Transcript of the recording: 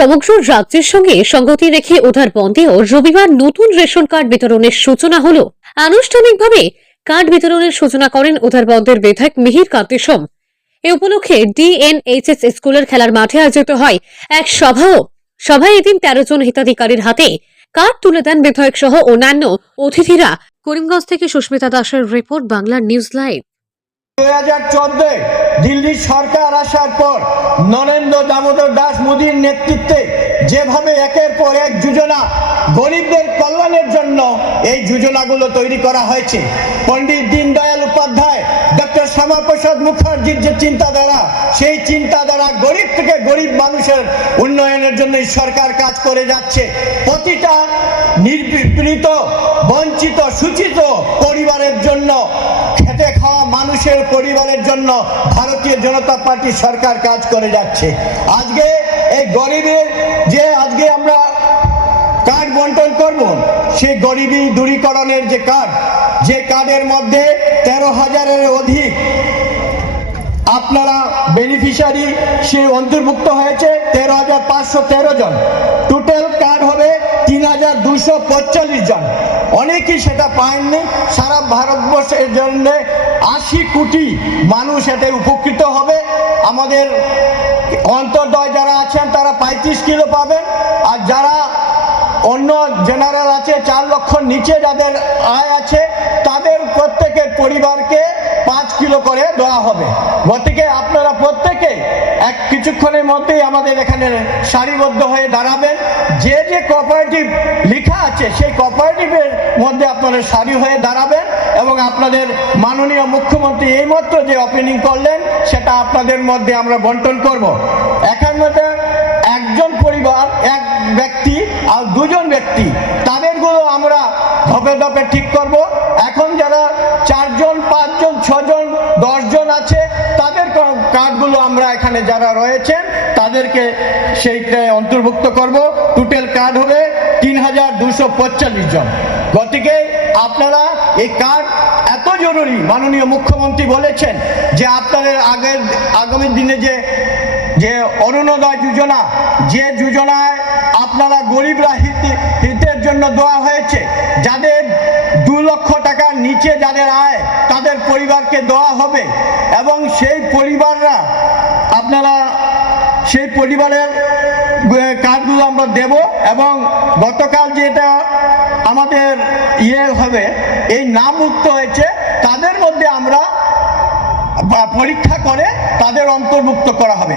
সমগ্র রাজ্যের সঙ্গে সংগতি রেখে উধার বন্ধেও রবিবার নতুন রেশন কার্ড বিতরণের সূচনা হল। আনুষ্ঠানিকভাবে কার্ড বিতরণের সূচনা করেন উধার বন্ধের বিধায়ক মিহির কান্তিসম। এ উপলক্ষে ডিএনএইচএস স্কুলের খেলার মাঠে আয়োজিত হয় এক সভাও। সভায় এদিন তেরো জন হিতাধিকারীর হাতে কার্ড তুলে দেন বিধায়ক সহ অন্যান্য অতিথিরা। করিমগঞ্জ থেকে সুস্মিতা দাসের রিপোর্ট, বাংলা নিউজ লাইভ। দুই হাজার সরকার আসার পর নরেন্দ্র দামোদর দাস মোদীর নেতৃত্বে যেভাবে একের পর এক যোজনা গরিবদের কল্যাণের জন্য এই যোজনাগুলো তৈরি করা হয়েছে, পণ্ডিত দীনদয়াল উপাধ্যায়, ডক্টর শ্যামাপ্রসাদ মুখার্জির যে চিন্তাধারা, সেই চিন্তাধারা গরিব থেকে গরিব মানুষের উন্নয়নের জন্য সরকার কাজ করে যাচ্ছে। প্রতিটা নির্পীড়িত, বঞ্চিত, সূচিত পরিবারের জন্য খেটে খাওয়া মানুষের পরিবারের জন্য ভারতীয় জনতা পার্টি সরকার কাজ করে যাচ্ছে। আজকে এই গরিবের যে আজকে আমরা কার্ড বন্টন করব সেই গরিবী দূরীকরণের যে কার্ড, যে কার্ডের মধ্যে তেরো হাজারের অধিক আপনারা বেনিফিশিয়ারি সে অন্তর্ভুক্ত হয়েছে, তেরো হাজার পাঁচশো তেরো জন। টোটাল কার্ড হবে তিন হাজার দুশো পঁয়তাল্লিশ জন। অনেকেই সেটা পায়নি, সারা ভারতবর্ষের জন্য আশি কোটি মানুষ এতে উপকৃত হবে। আমাদের অন্তর্দয় যারা আছেন, তারা পঁয়ত্রিশ কিলো পাবেন। আর যারা অন্য জেনারেল আছে, চার লক্ষ নিচে যাদের আয় আছে, তাদের প্রত্যেকের পরিবারকে পাঁচ কিলো করে দেওয়া হবে। গতিকে আপনারা প্রত্যেকে এক কিছুক্ষণের মধ্যেই আমাদের এখানে সারিবদ্ধ হয়ে দাঁড়াবেন। যে যে কোঅপারেটিভ লেখা আছে, সেই কোঅপারেটিভের মধ্যে আপনারা সারি হয়ে দাঁড়াবেন। এবং আপনাদের মাননীয় মুখ্যমন্ত্রী এইমাত্র যে ওপেনিং করলেন, সেটা আপনাদের মধ্যে আমরা বন্টন করব। এখান মধ্যে একজন পরিবার, এক ব্যক্তি আর দুজন ব্যক্তি, তাদেরগুলো আমরা ধপে ধপে ঠিক করব। এখন যারা চারজন, পাঁচজন, ছজন, দশজন আছে, তাদের কার্ডগুলো আমরা এখানে যারা রয়েছেন, তাদেরকে সেইটা অন্তর্ভুক্ত করব। টোটাল কার্ড হবে তিন হাজার দুশো পঁয়তাল্লিশ জন। গতিকে আপনারা এই কার্ড এত জরুরি মাননীয় মুখ্যমন্ত্রী বলেছেন যে আপনাদের আগের, আগামী দিনে যে যে অরুণোদয় যোজনা, যে যোজনায় আপনারা গরিবরা হিত, হিতের জন্য দেওয়া হয়েছে, যাদের দু লক্ষ টাকার নিচে যাদের আয়, তাদের পরিবারকে দেওয়া হবে এবং সেই পরিবাররা আপনারা, সেই পরিবারের কার্ডগুলো আমরা দেব এবং গতকাল যেটা আমাদের ইয়ে হবে, এই নাম মুক্ত হয়েছে, তাদের মধ্যে আমরা পরীক্ষা করে তাদের অন্তর্ভুক্ত করা হবে।